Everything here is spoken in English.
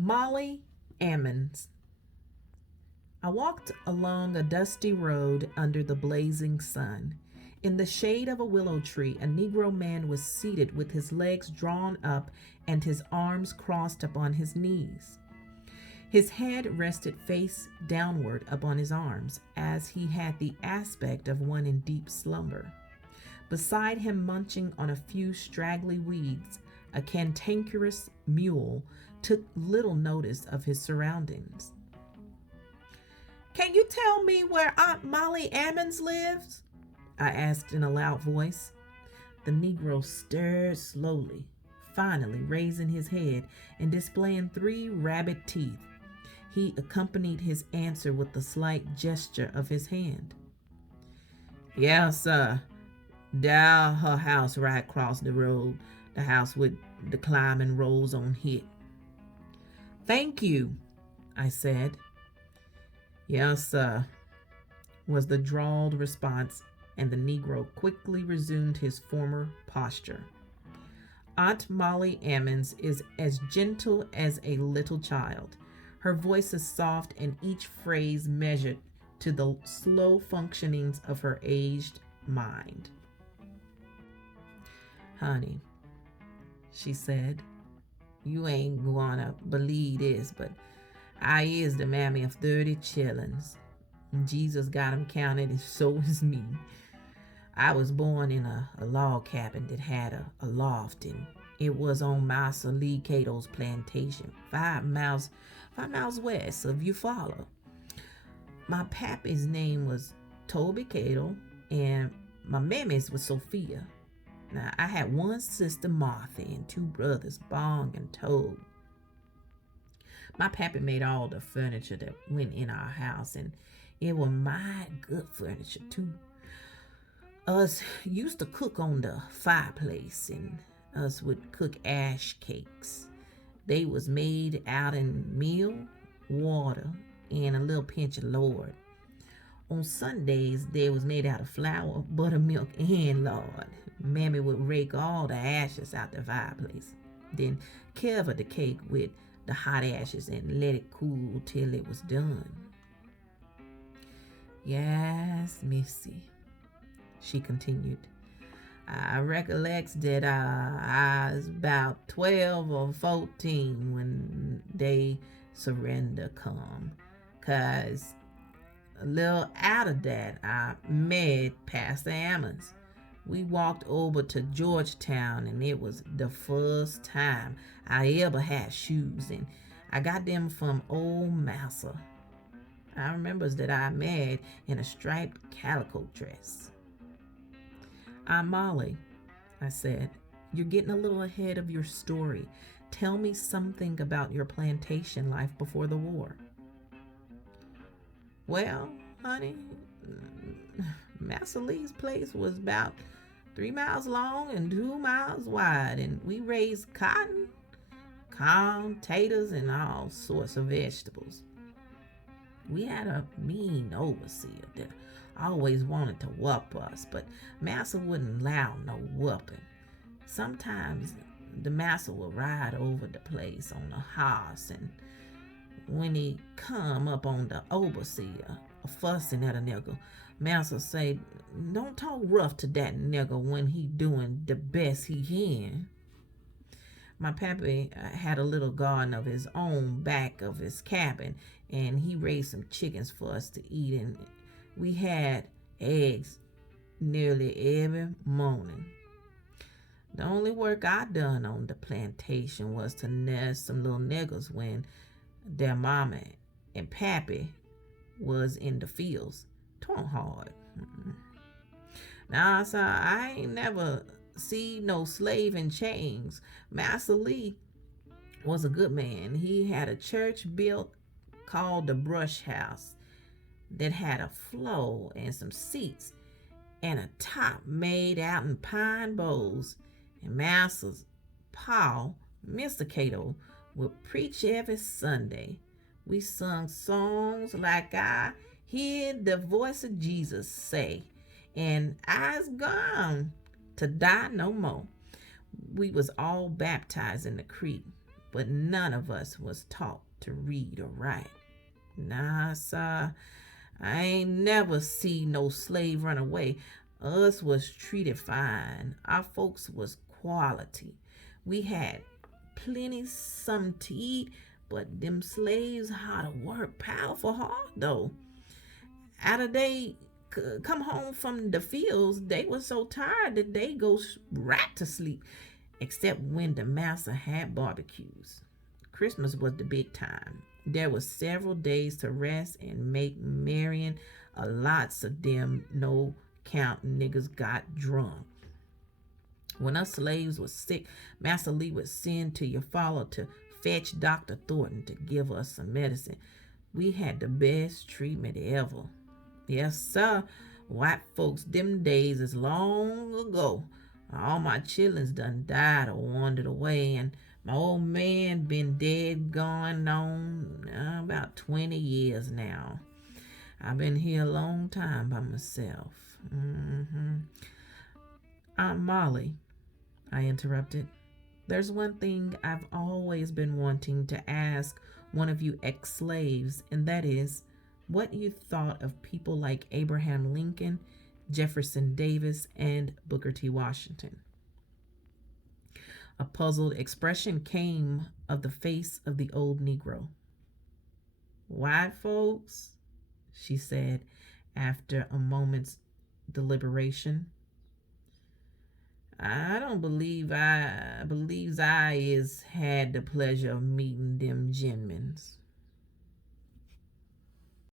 Molly Ammonds. I walked along a dusty road under the blazing sun. In the shade of a willow tree, a Negro man was seated with his legs drawn up and his arms crossed upon his knees. His head rested face downward upon his arms, as he had the aspect of one in deep slumber. Beside him, munching on a few straggly weeds, a cantankerous mule took little notice of his surroundings. "Can you tell me where Aunt Molly Ammonds lives?" I asked in a loud voice. The Negro stirred slowly, finally raising his head and displaying 3 rabbit teeth. He accompanied his answer with a slight gesture of his hand. "Yes, sir. Dar her house right across the road, the house with the climbing rose on it." "Thank you," I said. "Yes, sir," was the drawled response, and the Negro quickly resumed his former posture. Aunt Molly Ammons is as gentle as a little child. Her voice is soft and each phrase measured to the slow functionings of her aged mind. "Honey," she said, "you ain't gonna believe this, but I is the mammy of 30 chillins. Jesus got 'em counted, and so is me. I was born in a log cabin that had a loft, and it was on Master Lee Cato's plantation, 5 miles west of Eufaula. My pappy's name was Toby Cato, and my mammy's was Sophia. Now, I had one sister, Martha, and 2 brothers, Bong and Toad. My pappy made all the furniture that went in our house, and it was mighty good furniture, too. Us used to cook on the fireplace, and us would cook ash cakes. They was made out in meal, water, and a little pinch of lard. On Sundays, they was made out of flour, buttermilk, and lard. Mammy would rake all the ashes out the fireplace, then cover the cake with the hot ashes and let it cool till it was done." "Yes, missy," she continued. "I recollects that I was about 12 or 14 when they surrender come, 'cause a little out of that I met Pastor Ammonds. We walked over to Georgetown, and it was the first time I ever had shoes, and I got them from old Massa. I remembers that I married in a striped calico dress." "Aunt Molly," I said, "you're getting a little ahead of your story. Tell me something about your plantation life before the war." "Well, honey, Massa Lee's place was about 3 miles long and 2 miles wide, and we raised cotton, corn, taters, and all sorts of vegetables. We had a mean overseer that always wanted to whoop us, but Massa wouldn't allow no whooping. Sometimes the Massa would ride over the place on a horse, and when he come up on the overseer, fussing at a nigger, Massa say, 'Don't talk rough to that nigger when he doing the best he can.' My pappy had a little garden of his own back of his cabin, and he raised some chickens for us to eat, and we had eggs nearly every morning. The only work I done on the plantation was to nurse some little niggers when their mama and pappy was in the fields, torn hard. Now, sir, I ain't never see no slave in chains. Master Lee was a good man. He had a church built called the Brush House that had a floor and some seats and a top made out in pine boughs. And Master's pa, Mr. Cato, would preach every Sunday. We sung songs like I heard the voice of Jesus say, and I's gone to die no more. We was all baptized in the creek. but none of us was taught to read or write. Nah, sir, I ain't never see no slave run away. Us was treated fine. Our folks was quality. We had plenty some to eat, but them slaves had to work powerful hard though. After they come home from the fields, they was so tired that they go right to sleep, except when the master had barbecues. Christmas was the big time. There was several days to rest and make merry. A lots of them no count niggas got drunk. When us slaves was sick, Master Lee would send to your father to fetch Dr. Thornton to give us some medicine. We had the best treatment ever. Yes, sir. White folks, them days is long ago. All my children's done died or wandered away, and my old man been dead going on about 20 years now. I've been here a long time by myself. Aunt Molly, I interrupted. There's one thing I've always been wanting to ask one of you ex slaves, and that is what you thought of people like Abraham Lincoln, Jefferson Davis, and Booker T. Washington. A puzzled expression came of the face of the old Negro. White folks, she said after a moment's deliberation. I don't believe I believes I is had the pleasure of meeting them gentlemen.